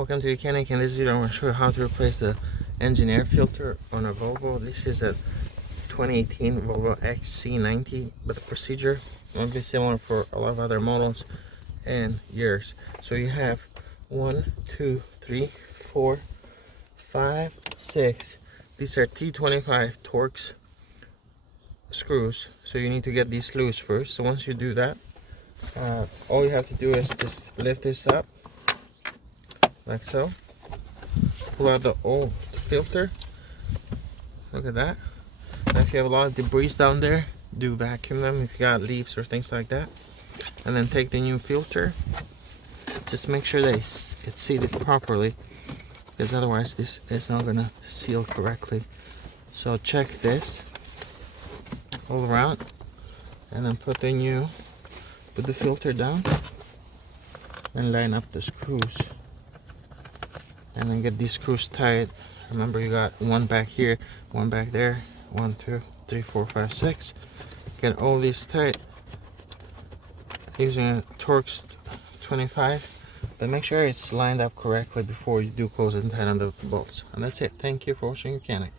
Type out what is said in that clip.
Welcome to Mechanic. In this video I'm going to show you how to replace the engine air filter on a Volvo. This is a 2018 Volvo XC90, but the procedure will be similar for a lot of other models and years. So you have 1, 2, 3, 4, 5, 6. These are T25 Torx screws, so you need to get these loose first. So once you do that, all you have to do is just lift this up like so, pull out the old filter. Look at that. Now if you have a lot of debris down there, do vacuum them if you got leaves or things like that, and then take the new filter. Just make sure that it's seated properly, because otherwise this is not gonna seal correctly. So check this all around, and then put the filter down and line up the screws, and then get these screws tight. Remember, you got one back here, one back there, 1, 2, 3, 4, 5, 6. Get all these tight using a Torx 25, but make sure it's lined up correctly before you do close and tighten the bolts. And that's it. Thank you for watching Mechanic.